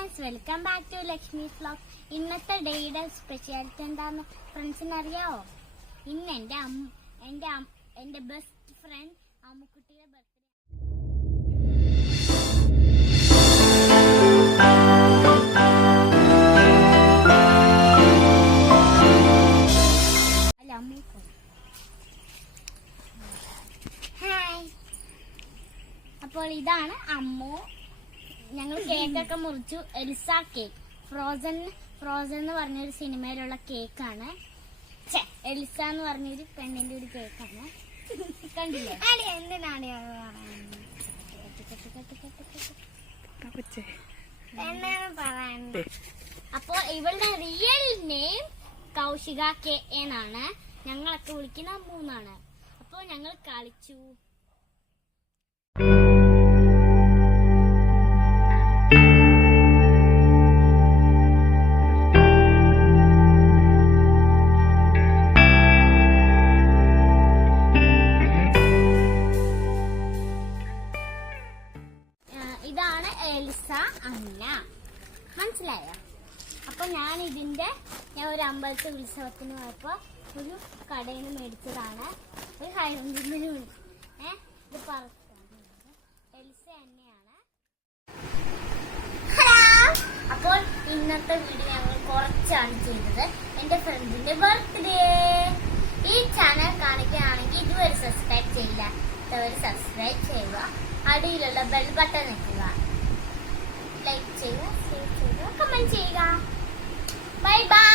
Friends, welcome back to Lakshmi vlog. ഇന്നത്തെ ഡേയുടെ speciality എന്താന്ന് ഫ്രണ്ട്സിന് അറിയാവോ? ഇന്ന് എന്റെ ബെസ്റ്റ് ഫ്രണ്ട് അമ്മുക്കുട്ടിയുടെ ബർത്ത്ഡേ. അല്ല, അമ്മയ്ക്ക് ഹായ്. അപ്പോൾ ഇതാണ് അമ്മു. ഞങ്ങൾ കേക്കൊക്കെ മുറിച്ചു. എൽസ കേക്ക്, ഫ്രോസൺ എന്ന് പറഞ്ഞൊരു സിനിമയിലുള്ള കേക്കാണ്. എൽസ എന്ന് പറഞ്ഞൊരു പെണ്ണിന്റെ ഒരു കേക്കാണ്. കണ്ടില്ലേ? എന്തിനാണ് അപ്പൊ ഇവളുടെ റിയൽ നെയിം കൗശിക കെ എന്നാണ്. ഞങ്ങളൊക്കെ വിളിക്കുന്ന മൂന്നാണ്. അപ്പൊ ഞങ്ങൾ കളിച്ചു. ഇതാണ് എൽസ അന്ന, മനസ്സിലായോ? അപ്പൊ ഞാൻ ഒരു അമ്പലത്തിൽ ഉത്സവത്തിന് പോയപ്പോ ഒരു കടയിൽ നിന്ന് മേടിച്ചതാണ്. ഒരു ഹൈറഞ്ചിന് ഇത് എൽസ തന്നെയാണ്. അപ്പോൾ ഇന്നത്തെ വീഡിയോ ഞങ്ങൾ കുറച്ചാണ് ചെയ്തത്. എന്റെ ഫ്രണ്ടിന്റെ ബർത്ത്ഡേ. ഈ ചാനൽ കാണിക്കുകയാണെങ്കിൽ ഇതുവരെ സബ്സ്ക്രൈബ് ചെയ്യില്ല, സബ്സ്ക്രൈബ് ചെയ്യുക. അടിയിലുള്ള ബെൽ ബട്ടൺ നിൽക്കുക, ലൈക്ക് ചെയ്യുക, ഷെയർ ചെയ്യുക, കമന്റ് ചെയ്യുക. Bye bye.